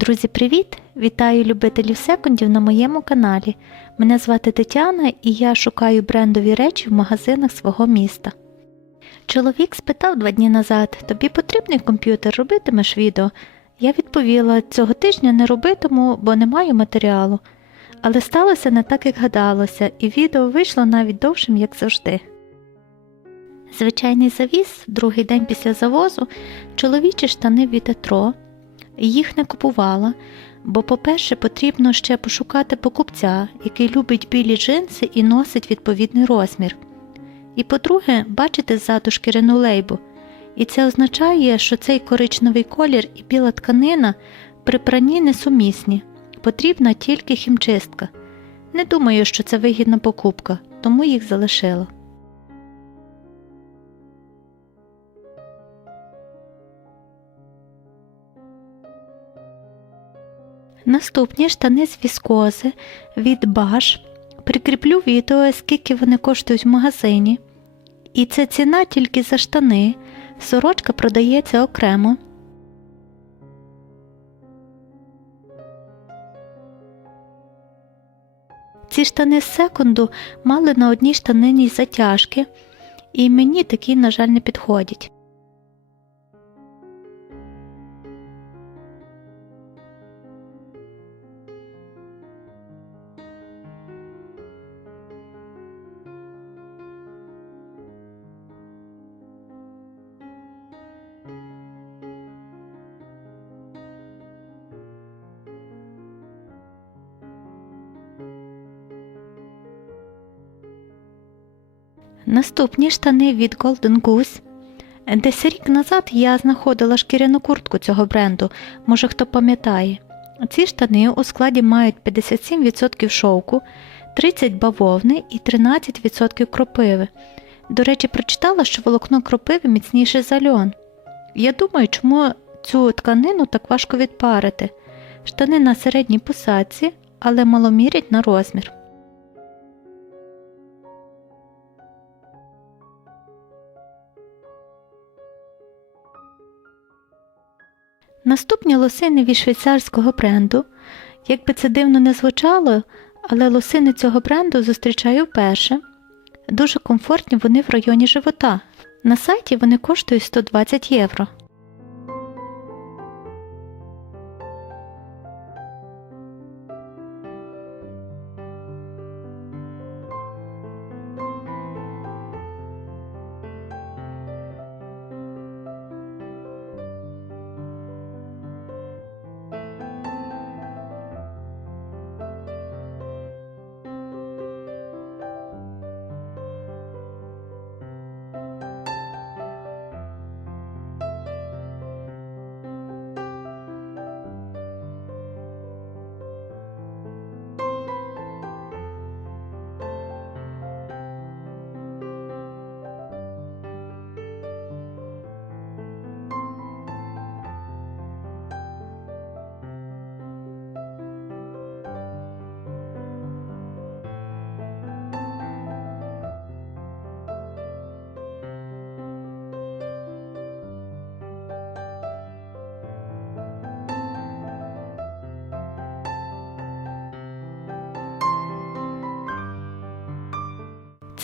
Друзі, привіт! Вітаю любителів секундів на моєму каналі. Мене звати Тетяна і я шукаю брендові речі в магазинах свого міста. Чоловік спитав два дні назад: тобі потрібний комп'ютер, робитимеш відео? Я відповіла, цього тижня не робитиму, бо не маю матеріалу. Але сталося не так, як гадалося, і відео вийшло навіть довшим, як завжди. Звичайний завіз, другий день після завозу, чоловічі штани від етро. Їх не купувала, бо, по-перше, потрібно ще пошукати покупця, який любить білі джинси і носить відповідний розмір. І по-друге, бачите ззаду шкіряну лейбу. І це означає, що цей коричневий колір і біла тканина при пранні несумісні, потрібна тільки хімчистка. Не думаю, що це вигідна покупка, тому їх залишила. Наступні штани з віскози від Баш. Прикріплю відео, скільки вони коштують в магазині. І це ціна тільки за штани. Сорочка продається окремо. Ці штани з секунду мали на одній штанині затяжки, і мені такі, на жаль, не підходять. Наступні штани від Golden Goose. Десь рік назад я знаходила шкіряну куртку цього бренду, може хто пам'ятає. Ці штани у складі мають 57% шовку, 30 бавовни і 13% кропиви. До речі, прочитала, що волокно кропиви міцніше за льон. Я думаю, чому цю тканину так важко відпарити. Штани на середній посадці, але маломірять на розмір. Наступні лосини від швейцарського бренду. Як би це дивно не звучало, але лосини цього бренду зустрічаю вперше. Дуже комфортні вони в районі живота. На сайті вони коштують 120 євро.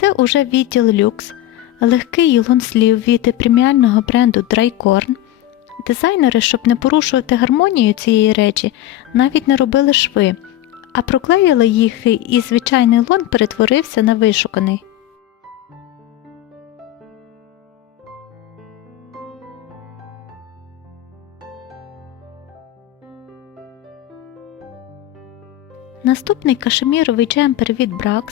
Це уже відділ люкс, легкий лонслів від преміального бренду Drycorn. Дизайнери, щоб не порушувати гармонію цієї речі, навіть не робили шви, а проклеїли їх і звичайний лон перетворився на вишуканий. Наступний кашеміровий джемпер від Brax.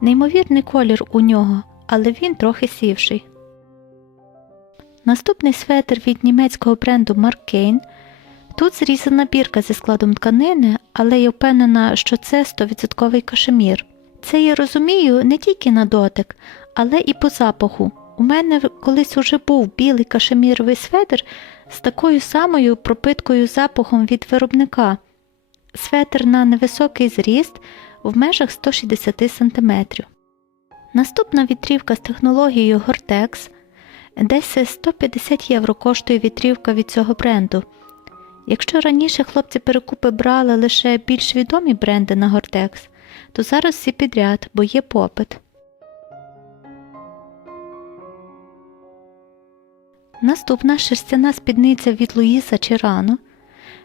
Неймовірний колір у нього, але він трохи сівший. Наступний светр від німецького бренду Mark Kane. Тут зрізана бірка зі складом тканини, але я впевнена, що це 100% кашемір. Це я розумію не тільки на дотик, але і по запаху. У мене колись уже був білий кашеміровий светр з такою самою пропиткою запахом від виробника. Светр на невисокий зріст в межах 160 см. Наступна вітрівка з технологією Gore-Tex. Десь 150 євро коштує вітрівка від цього бренду. Якщо раніше хлопці перекупи брали лише більш відомі бренди на Гортекс, то зараз всі підряд, бо є попит. Наступна шерстяна спідниця від Луїса Чирано.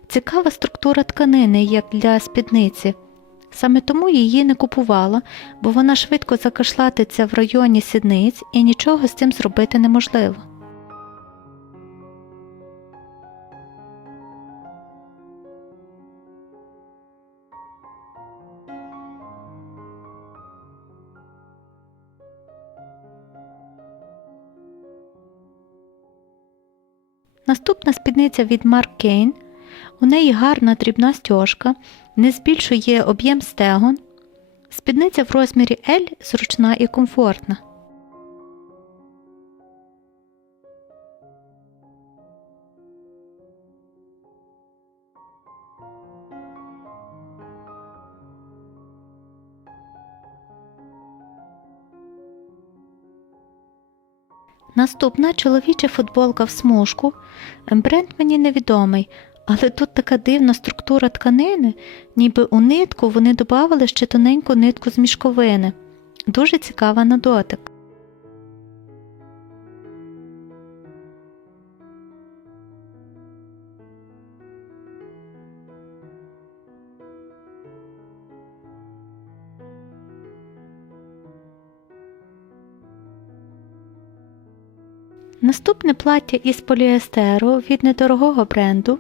Цікава структура тканини, як для спідниці. Саме тому її не купувала, бо вона швидко закашлатиться в районі сідниць і нічого з цим зробити неможливо. Наступна спідниця від Mark Kane. У неї гарна дрібна стяжка, не збільшує об'єм стегон. Спідниця в розмірі L зручна і комфортна. Наступна чоловіча футболка в смужку. Бренд мені невідомий, але тут така дивна структура тканини, ніби у нитку вони додавали ще тоненьку нитку з мішковини. Дуже цікава на дотик. Наступне плаття із поліестеру від недорогого бренду.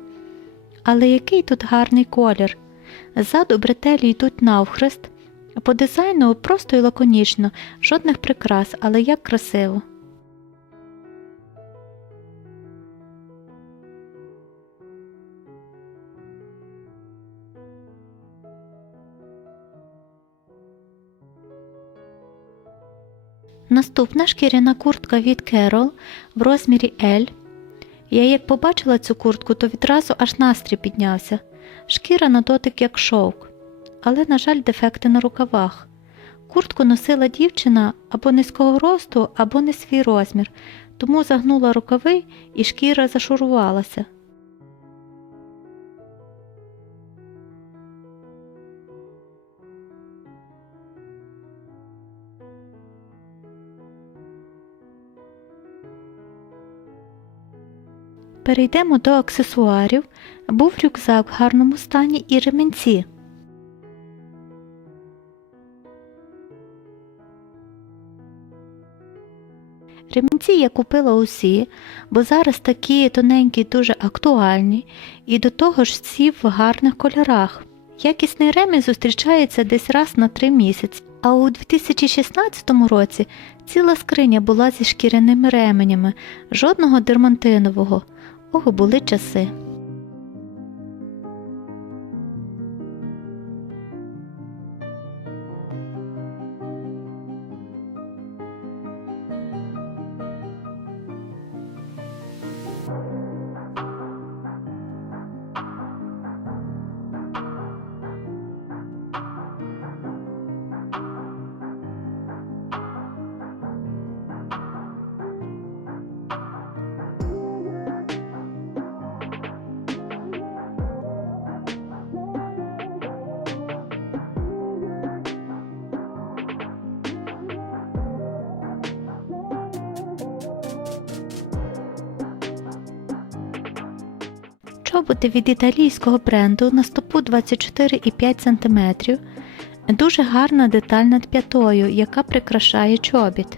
Але який тут гарний колір. Ззаду бретелі йдуть навхрест, по дизайну просто і лаконічно, жодних прикрас, але як красиво. Наступна шкіряна куртка від Carol в розмірі L. Я як побачила цю куртку, то відразу аж настрій піднявся. Шкіра на дотик як шовк, але, на жаль, дефекти на рукавах. Куртку носила дівчина або низького росту, або не свій розмір, тому загнула рукави і шкіра зашурувалася. Перейдемо до аксесуарів. Був рюкзак в гарному стані і ремінці. Ремінці я купила усі, бо зараз такі тоненькі дуже актуальні, і до того ж всі в гарних кольорах. Якісний ремінь зустрічається десь раз на три місяці, а у 2016 році ціла скриня була зі шкіряними ременями, жодного дермантинового. Ох, були часи. Чоботи від італійського бренду на стопу 24,5 см. Дуже гарна деталь над п'ятою, яка прикрашає чобіт.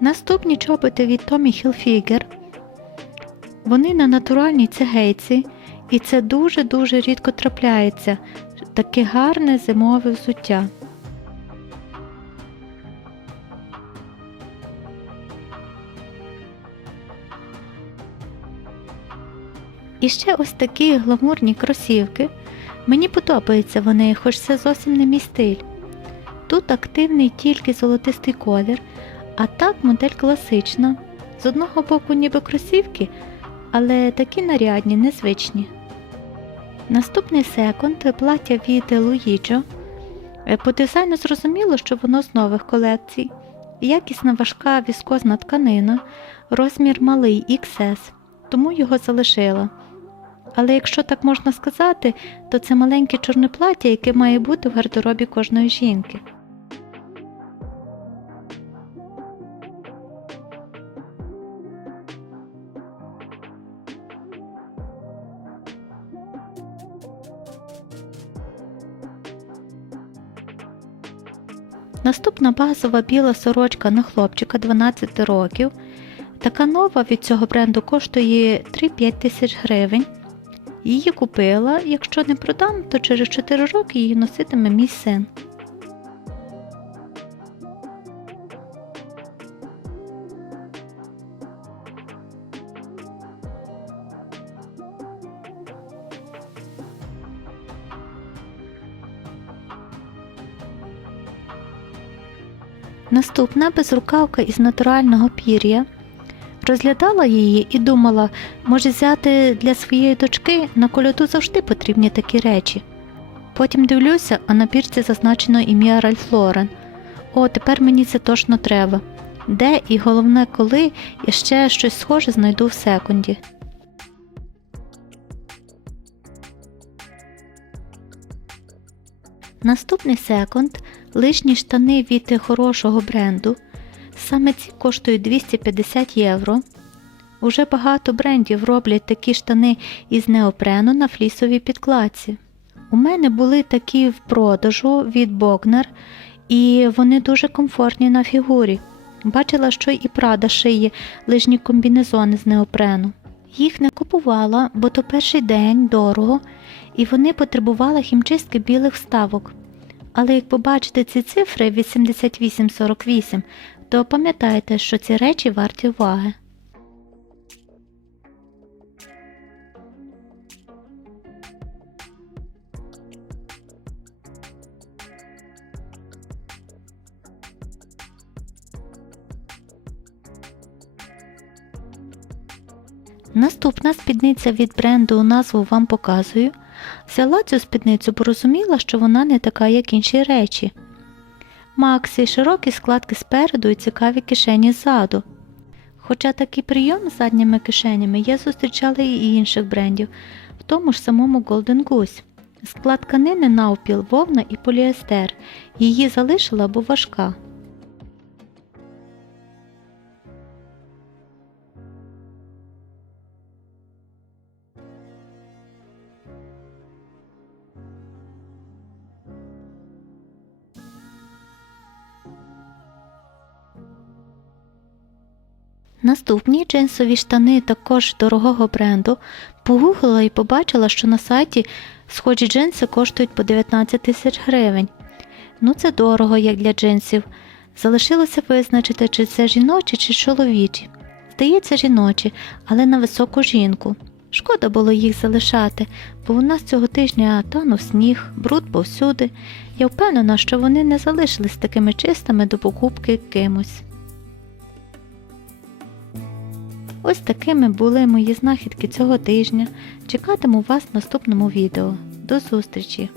Наступні чоботи від Tommy Hilfiger. Вони на натуральній цегейці, і це дуже-дуже рідко трапляється. Таке гарне зимове взуття. І ще ось такі гламурні кросівки. Мені подобаються вони, хоч це зовсім не мій стиль. Тут активний тільки золотистий колір, а так модель класична. З одного боку ніби кросівки, але такі нарядні, незвичні. Наступний секонд плаття від Луїджо. По дизайну зрозуміло, що воно з нових колекцій, Якісна важка віскозна тканина, розмір малий XS, тому його залишила. Але якщо так можна сказати, то це маленьке чорне плаття, яке має бути в гардеробі кожної жінки. Наступна базова біла сорочка на хлопчика 12 років. Така нова від цього бренду коштує 3-5 тисяч гривень. Її купила, якщо не продам, то через 4 роки її носитиме мій син. Наступна безрукавка із натурального пір'я. Розглядала її і думала, може взяти для своєї дочки на коляду завжди потрібні такі речі. Потім дивлюся, а на бірці зазначено ім'я Ральф Лорен. О, тепер мені це точно треба. Де і головне, коли я ще щось схоже знайду в секунді. Наступний секунд лижні штани від хорошого бренду. Саме ці коштують 250 євро. Уже багато брендів роблять такі штани із неопрену на флісовій підкладці. У мене були такі в продажу від Богнер, і вони дуже комфортні на фігурі. Бачила, що і Прада шиє лижні комбінезони з неопрену. Їх не купувала, бо то перший день дорого, і вони потребували хімчистки білих вставок. Але як побачите ці цифри 8848, то пам'ятайте, що ці речі варті уваги. Наступна спідниця від бренду назву вам показую. Взяла цю спідницю, бо розуміла, що вона не така, як інші речі. Максі, широкі складки спереду і цікаві кишені ззаду. Хоча такий прийом з задніми кишенями я зустрічала і інших брендів, в тому ж самому Golden Goose. Склад тканини навпіл, вовна і поліестер. Її залишила, бо важка. Наступні джинсові штани також дорогого бренду погуглила і побачила, що на сайті схожі джинси коштують по 19 тисяч гривень. Ну це дорого, як для джинсів. Залишилося визначити, чи це жіночі, чи чоловічі. Здається, жіночі, але на високу жінку. Шкода було їх залишати, бо у нас цього тижня танув сніг, бруд повсюди. Я впевнена, що вони не залишились такими чистими до покупки кимось. Ось такими були мої знахідки цього тижня. Чекатиму вас в наступному відео. До зустрічі!